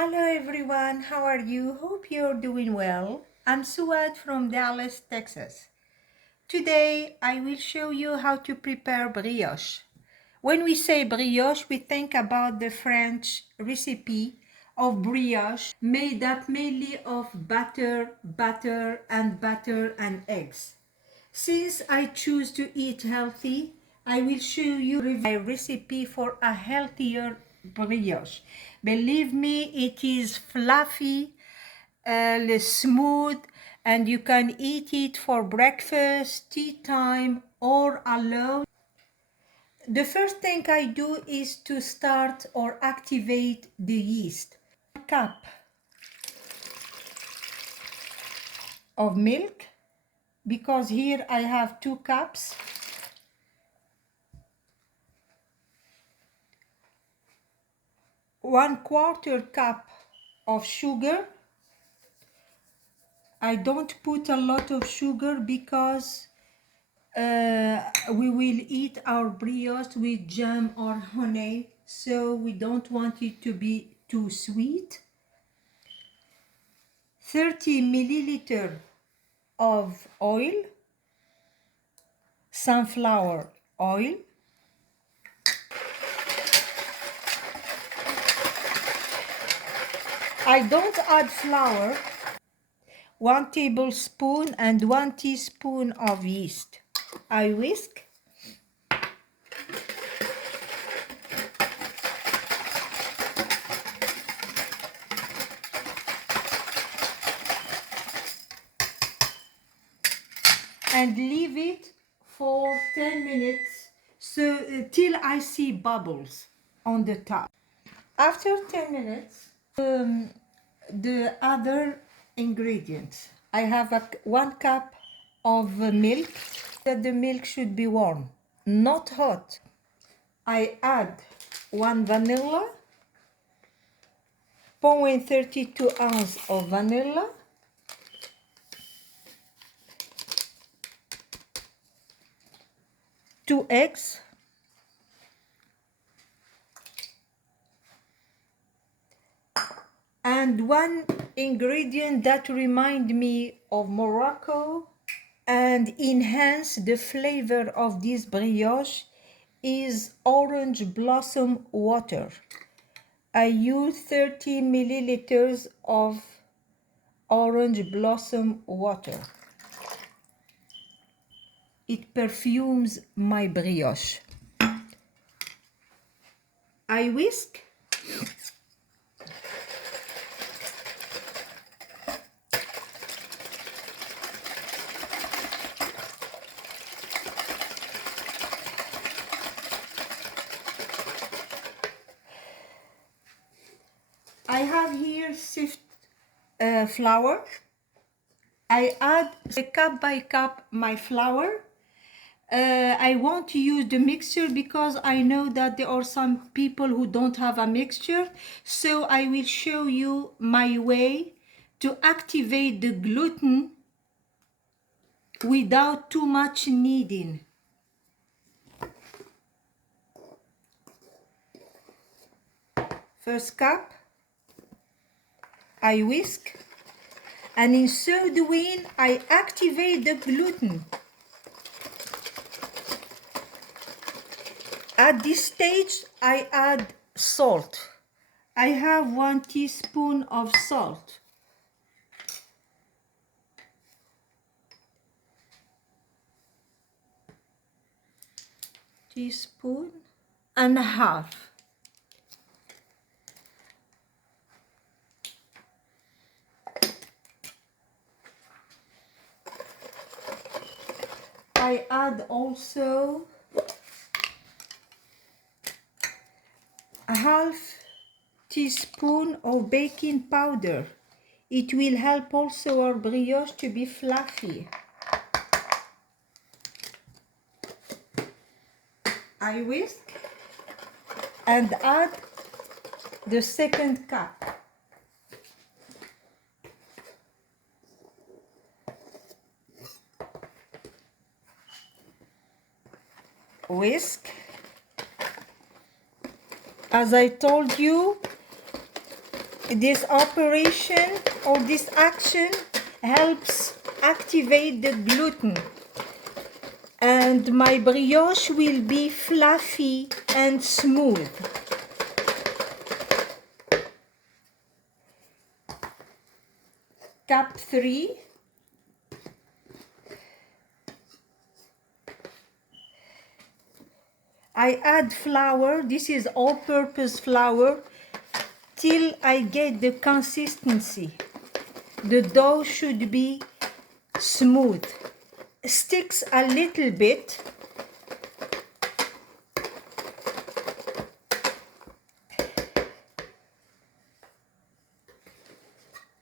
Hello everyone, how are you? Hope you're doing well. I'm Suad from Dallas, Texas. Today I will show you how to prepare brioche. When we say brioche, we think about the French recipe of brioche made up mainly of butter and eggs. Since I choose to eat healthy, I will show you my recipe for a healthier brioche. Believe me, it is fluffy, smooth, and you can eat it for breakfast, tea time, or alone. The first thing I do is to start or activate the yeast. A cup of milk, because here I have 2 cups. 1/4 cup of sugar. I don't put a lot of sugar because we will eat our brioche with jam or honey, so we don't want it to be too sweet. 30 milliliter of oil, sunflower oil. I don't add flour. 1 tablespoon and 1 teaspoon of yeast. I whisk. And leave it for 10 minutes till I see bubbles on the top. After 10 minutes, the other ingredients. I have 1 cup of milk. That the milk should be warm, not hot. I add 1 vanilla, 0.32 ounce of vanilla, 2 eggs, and one ingredient that remind me of Morocco and enhance the flavor of this brioche is orange blossom water. I use 30 milliliters of orange blossom water. It perfumes my brioche. I whisk. I have here sift flour. I add cup by cup my flour. I won't use the mixture because I know that there are some people who don't have a mixture. So I will show you my way to activate the gluten without too much kneading. First cup, I whisk, and in so doing, I activate the gluten. At this stage, I add salt. I have 1 teaspoon of salt. Teaspoon and a half. I add also a half teaspoon of baking powder. It will help also our brioche to be fluffy. I whisk and add the second cup. Whisk. As I told you, this operation or this action helps activate the gluten, and my brioche will be fluffy and smooth. Step 3. I add flour. This is all-purpose flour till I get the consistency. The dough should be smooth. Sticks a little bit.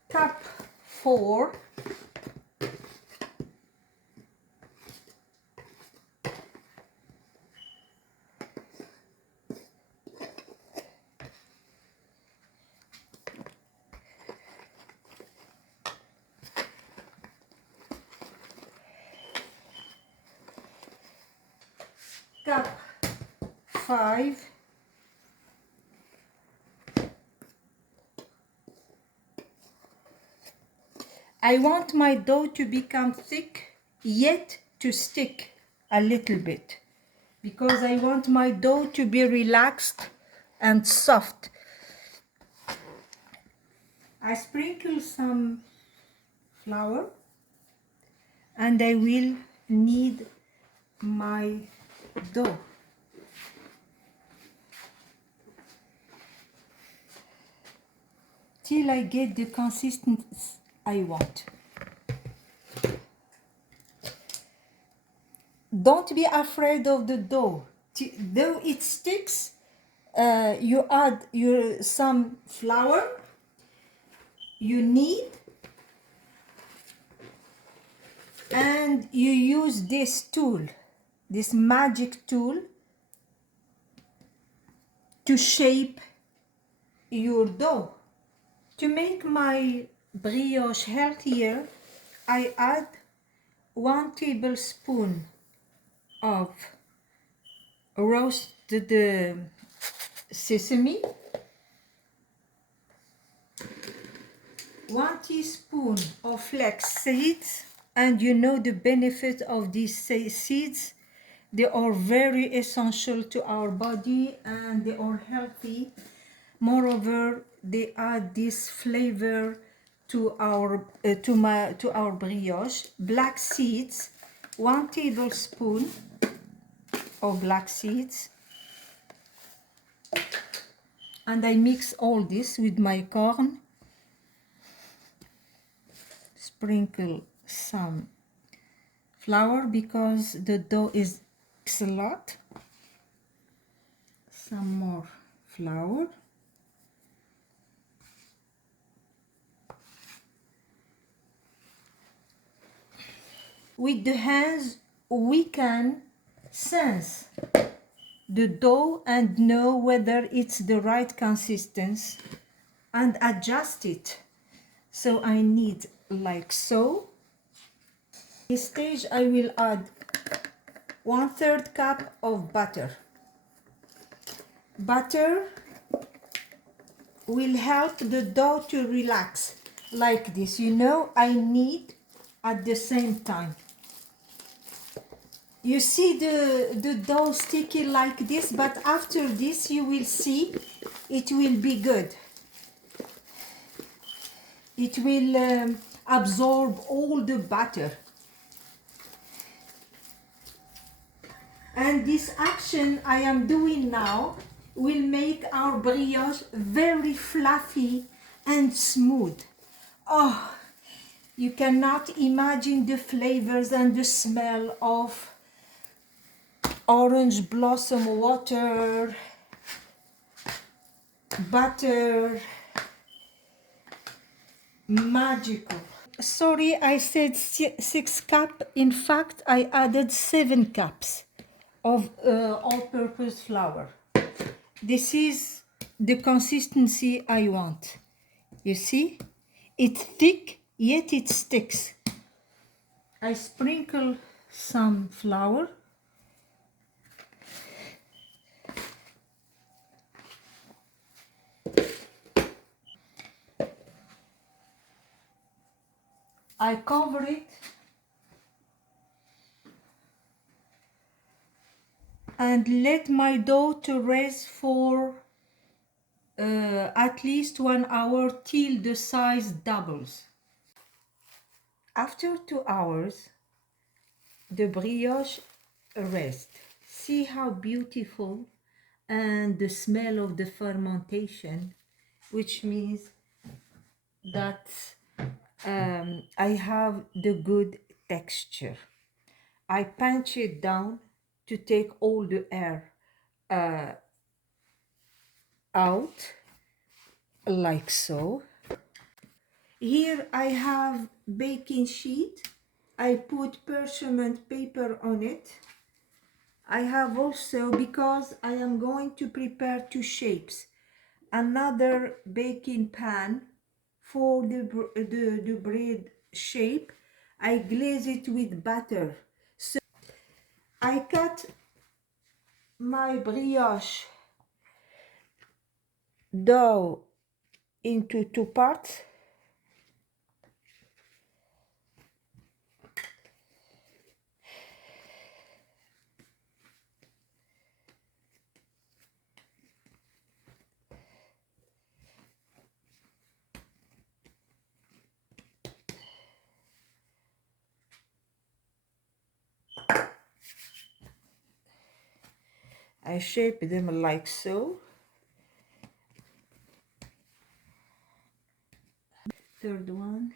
Cup 4. Cup 5. I want my dough to become thick, yet to stick a little bit, because I want my dough to be relaxed and soft. I sprinkle some flour, and I will knead my dough. Till I get the consistency I want. Don't be afraid of the dough. Though it sticks, you add some flour, you knead, and you use this tool, this magic tool, to shape your dough. To make my brioche healthier, I add 1 tablespoon of roasted sesame, 1 teaspoon of flax seeds, and you know the benefit of these seeds. They are very essential to our body and they are healthy. Moreover, they add this flavor to our brioche. Black seeds, 1 tablespoon of black seeds, and I mix all this with my corn. Sprinkle some flour because the dough is a lot. Some more flour. With the hands, we can sense the dough and know whether it's the right consistency and adjust it. So I need like so. At this stage I will add 1/3 cup of butter. Butter will help the dough to relax like this. You know, I knead at the same time. You see the dough sticky like this, but after this you will see it will be good. It will absorb all the butter. And this action I am doing now will make our brioche very fluffy and smooth. Oh, you cannot imagine the flavors and the smell of orange blossom water, butter, magical. Sorry, I said 6 cups. In fact, I added 7 cups of all-purpose flour. This is the consistency I want. You see? It's thick, yet it sticks. I sprinkle some flour. I cover it and let my dough to rest for at least 1 hour till the size doubles. After 2 hours, the brioche rests. See how beautiful, and the smell of the fermentation, which means that I have the good texture. I punch it down to take all the air out, like so. Here I have baking sheet. I put parchment paper on it. I have also, because I am going to prepare two shapes, another baking pan for the bread shape. I glaze it with butter. So I cut my brioche dough into two parts. I shape them like so. Third one.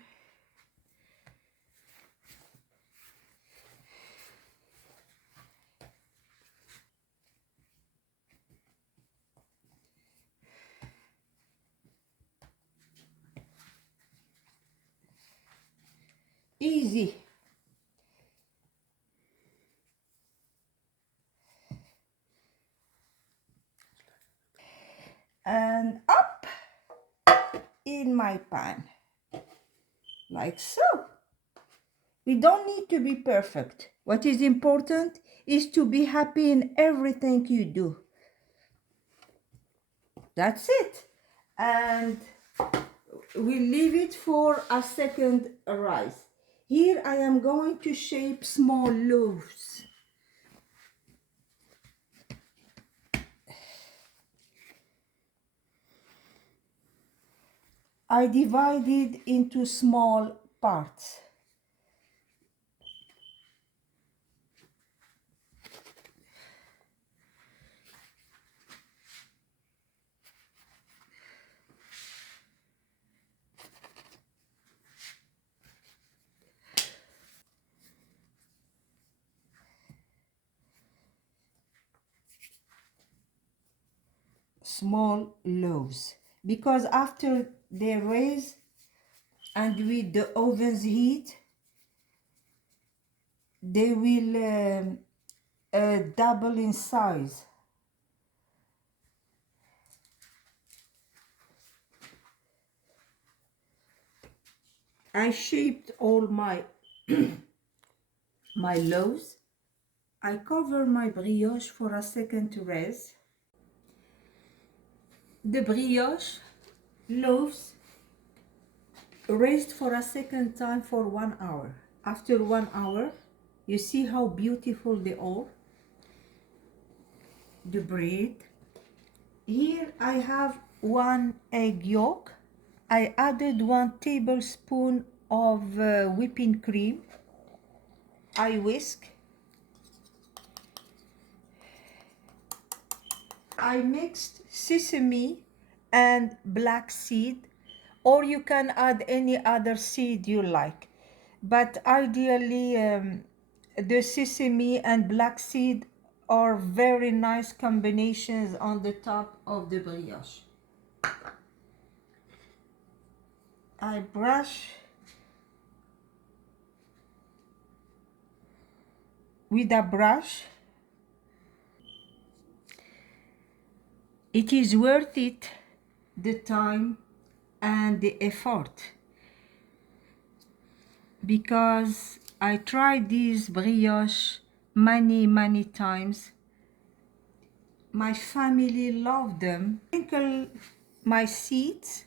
Easy. And up in my pan, like so. We don't need to be perfect. What is important is to be happy in everything you do. That's it. And we leave it for a second rise. Here I am going to shape small loaves. I divide it into small parts. Small loaves, because after they raise and with the oven's heat, they will double in size. I shaped all my my loaves. I cover my brioche for a second to rest. The brioche loaves rest for a second time for 1 hour. After 1 hour, you see how beautiful they are. The bread. Here I have 1 egg yolk. I added 1 tablespoon of whipping cream. I whisk. I mixed sesame and black seed, or you can add any other seed you like. But ideally, the sesame and black seed are very nice combinations on the top of the brioche. I brush with a brush. It is worth it, the time and the effort, because I tried this brioche many times. My family loved them. Sprinkle my seeds.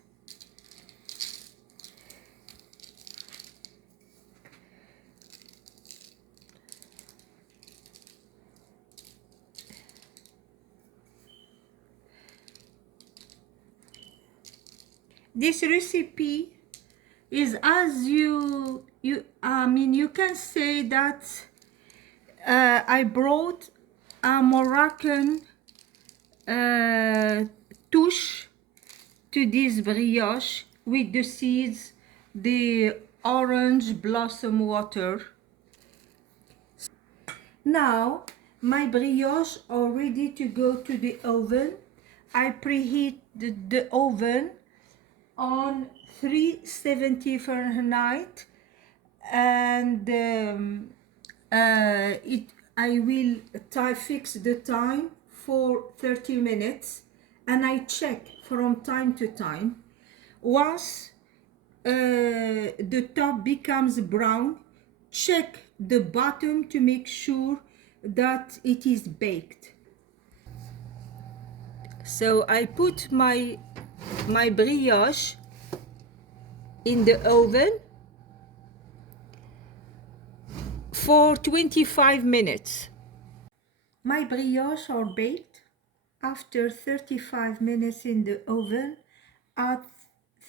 This recipe is, as you can say that I brought a Moroccan touche to this brioche with the seeds, the orange blossom water. Now my brioche are ready to go to the oven. I preheat the oven on 370 Fahrenheit, and I will fix the time for 30 minutes, and I check from time to time. Once the top becomes brown, check the bottom to make sure that it is baked. So I put my brioche in the oven for 25 minutes. My brioche are baked after 35 minutes in the oven at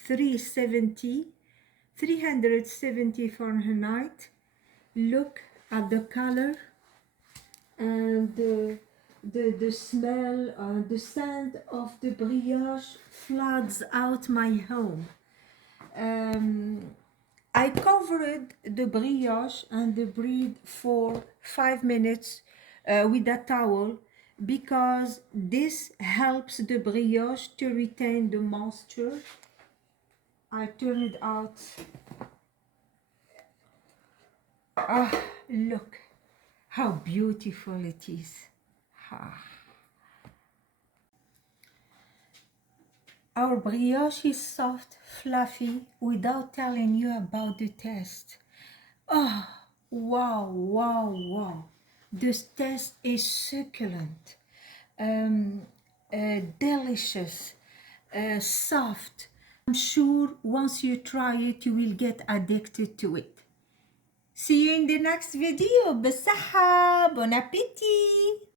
370 Fahrenheit. Look at the color and the smell, the scent of the brioche floods out my home. I covered the brioche and the bread for 5 minutes with a towel, because this helps the brioche to retain the moisture. I turn it out. Ah, look how beautiful it is. Ah. Our brioche is soft, fluffy, without telling you about the taste. Oh, wow, wow, wow. This taste is succulent, delicious, soft. I'm sure once you try it, you will get addicted to it. See you in the next video. بالصحة. Bon appétit.